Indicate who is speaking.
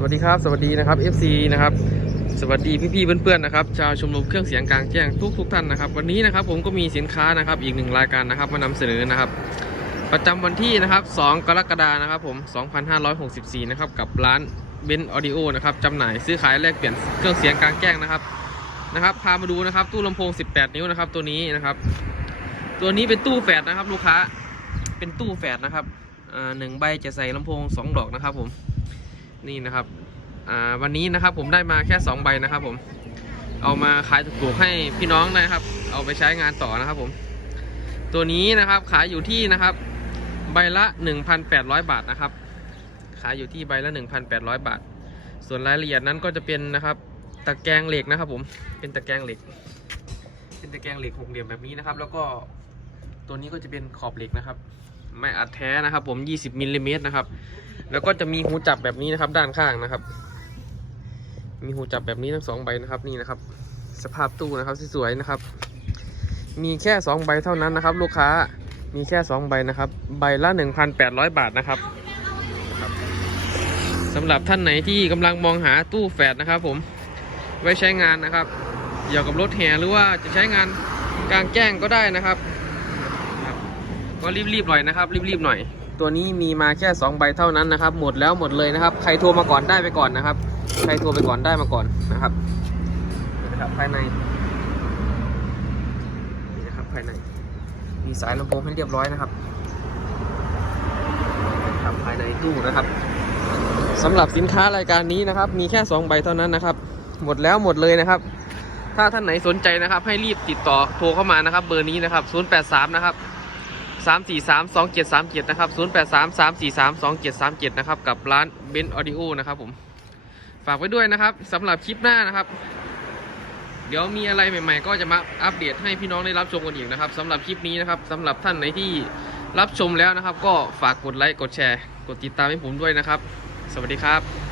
Speaker 1: สวัสดีครับ สวัสดีนะครับ FC นะครับ สวัสดีพี่ๆเพื่อนๆนะครับ ชาวชมรมเครื่องเสียงกลางแจ้งทุกทุกๆท่านนะครับ วันนี้นะครับผมก็มีสินค้านะครับอีกหนึ่งรายการนะครับ มานำเสนอนะครับ ประจำวันที่นะครับ 2 กรกฎานะครับผม 2564 นะครับ กับร้านเบนออดิโอนะครับจำหน่ายซื้อขายแลกเปลี่ยนเครื่องเสียงกลางแจ้งนะครับนะครับ พามาดูนะครับ ตู้ลำโพง 18 นิ้วนะครับ ตัวนี้นะครับ ตัวนี้เป็นตู้แฝดนะครับ ลูกค้าเป็นตู้แฝดนะครับอ่าหนึ่งใบจะใส่ลำโพง 2 ดอกนะครับผม นี่นะครับอ่าวันนี้นะครับผมได้มาแค่ 2 ใบนะครับผมเอามาขายถูกๆให้พี่น้องนะครับ เอาไปใช้งานต่อนะครับผม ตัวนี้นะครับขายอยู่ที่นะครับ ใบละ 1,800 บาทนะครับ ขายอยู่ที่ใบละ 1,800 บาท ส่วนรายละเอียดนั้นก็จะเป็นนะครับ ตะแกรงเหล็กนะครับ ผมเป็นตะแกรงเหล็ก เป็นตะแกรงเหล็กหกเหลี่ยมแบบนี้นะครับ แล้วก็ตัวนี้ก็จะเป็นขอบเหล็กนะครับ ไม่อัดแท้นะครับ ผม 20มิลลิเมตรนะครับ แล้วก็จะมีหูจับแบบนี้นะครับ ด้านข้างนะครับ มีหูจับแบบนี้ทั้งสองใบนะครับนี่นะครับ สภาพตู้นะครับสวยๆนะครับ มีแค่สองใบเท่านั้นนะครับ ลูกค้ามีแค่สองใบนะครับ ใบละ1,800บาทนะครับครับสำหรับท่านไหนที่กำลังมองหาตู้แฝดนะครับ ผมไว้ใช้งานนะครับเกี่ยวกับรถแห่หรือว่าจะใช้งานกลางแจ้งก็ได้นะครับ ก็รีบๆหน่อยนะครับ รีบๆหน่อย ตัวนี้มีมาแค่สองใบเท่านั้นนะครับ หมดแล้วหมดเลยนะครับ ใครโทรมาก่อนได้ไปก่อนนะครับ ใครโทรไปก่อนได้มาก่อนนะครับนี่นะครับภายในนี่นะครับภายใน มีสายลำโพงให้เรียบร้อยนะครับครับภายในตู้นะครับสำหรับสินค้ารายการนี้นะครับ มีแค่ 2 ใบเท่านั้นนะครับ หมดแล้วหมดเลยนะครับ ถ้าท่านไหนสนใจนะครับ ให้รีบติดต่อโทรเข้ามานะครับ เบอร์นี้นะครับ 083 นะครับ 343 2737 นะครับ 083 343 2737 นะครับ กับร้านเบนออดิโอนะครับผม ฝากไว้ด้วยนะครับสำหรับคลิปหน้านะครับ เดี๋ยวมีอะไรใหม่ ๆ ก็จะมาอัปเดตให้พี่น้องได้รับชมกันอีกนะครับสำหรับคลิปนี้นะครับสำหรับท่านไหนที่รับชมแล้วนะครับ ก็ฝากกดไลค์กดแชร์ กดติดตามให้ผมด้วยนะครับ สวัสดีครับ